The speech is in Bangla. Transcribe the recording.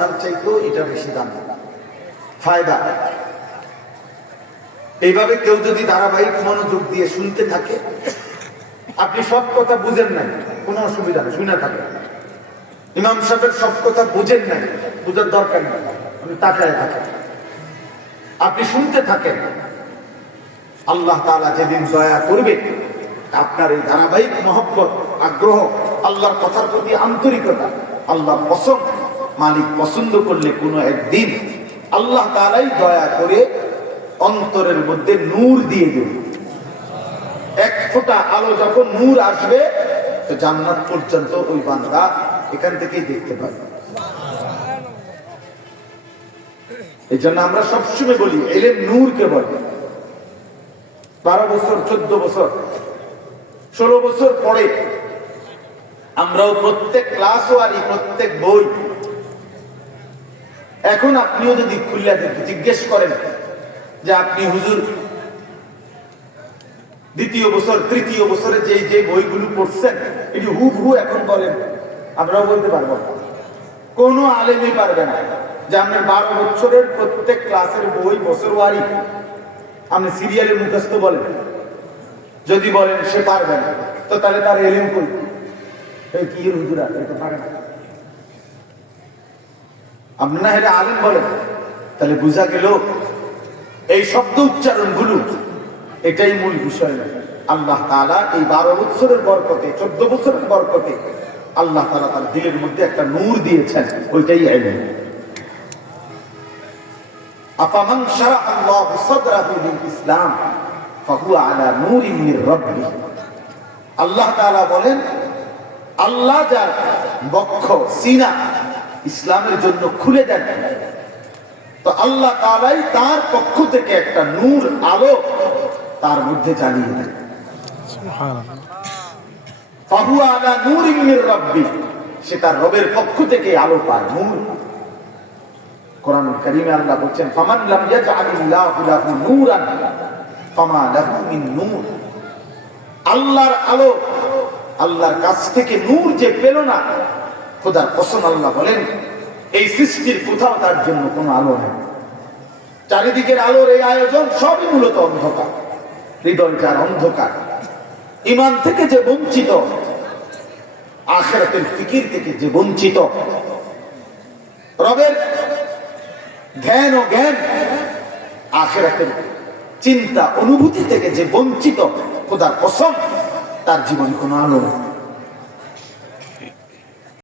শোনার চাইতেও এটা বেশি দাম ফায়দা। এইভাবে কেউ যদি ধারাবাহিক মনোযোগ দিয়ে শুনতে থাকে, আপনি সব কথা বুঝেন নাই, কোনো অসুবিধা নেই, শুনে থাকেন। ইমাম সাহেবের সব কথা বুঝেন নাই, বুঝার দরকার নেই, আপনি তাকায় থাকেন, আপনি শুনতে থাকেন। আল্লাহ তাআলা যেদিন দয়া করবে, আপনার এই ধারাবাহিক মহব্বত, আগ্রহ, আল্লাহর কথার প্রতি আন্তরিকতা, আল্লাহর পছন্দ, মালিক পছন্দ করলে কোনো একদিন আল্লাহ তাআলাই দয়া করে অন্তরের মধ্যে নূর দিয়ে দেবে। এক ফোঁটা আলো যখন নূর আসবে, তো জান্নাত পর্যন্ত ওই বান্দা এখান থেকেই দেখতে পাবে। এই জন্য আমরা সবসময় বলি, ইলম নূরকে বলে। 12 বছর, 14 বছর, 16 বছর পরে আমরাও প্রত্যেক ক্লাস ওয়ারি, প্রত্যেক বই, এখন আপনিও যদি খুলে জিজ্ঞেস করেন যে আপনি হুজুর দ্বিতীয় বছর, তৃতীয় বছরে যে বইগুলো পড়ছেন, এটি হুবহু এখন বলেন, আমরাও বলতে পারবো না। কোনো আলেমই পারবে না যে আপনার 12 বছরের প্রত্যেক ক্লাসের বই বছর ওয়ারি আপনি সিরিয়ালে মুখস্থ বলেন। যদি বলেন সে পারবে না, তো তাহলে তার এলিম কই? এই কি হুজুরা, এটা পারে না। আপনি না এটা আলেম বলেন, তাহলে বুঝা গেল এই শব্দ উচ্চারণ গুলো এটাই মূল বিষয় না। আল্লাহ তাআলা এই 12 বছরের বরকতে, 14 বছরের বরকতে আল্লাহ তাআলা তার দিলের মধ্যে একটা নূর দিয়েছেন, ওইটাই ইলম। আফামান শারাহা আল্লাহু সাদরাহু লিল ইসলাম ফাহুয়া আলা নূরিন মির রাব্বিহ। আল্লাহ তাআলা বলেন, আল্লাহ যার বক্ষ, সিনা ইসলামের জন্য খুলে দেন, তো আল্লাহ তাআলাই তার পক্ষ থেকে একটা নূর, আলো তার মধ্যে জ্বালিয়ে দেন। সুবহানাল্লাহ। ফাহুয়া আলা নূরিন মির রাব্বিহ, সে তার রবের পক্ষ থেকে আলো পায়, নূর। কোরআনুল কারীমে আল্লাহ বলেন, ফামান লাম ইয়াজআলিল্লাহু লাহু নূরান ফামা লাহু মিন নূর। আল্লাহর আলো, আল্লাহর কাছ থেকে নূর যে পেল না, খোদার কসম আল্লাহ বলেন এই সৃষ্টির কোথাও তার জন্য কোনো আলো নেই। চারিদিকের আলোর এই আয়োজন সবই মূলত অন্ধকার। হৃদয় যার অন্ধকার, ঈমান থেকে যে বঞ্চিত, আখিরাতের ফিকির থেকে যে বঞ্চিত, রবের ধ্যান ও জ্ঞান, আখিরাতের চিন্তা অনুভূতি থেকে যে বঞ্চিত, খোদার কসম তার জীবনে কোনো আলো নেই।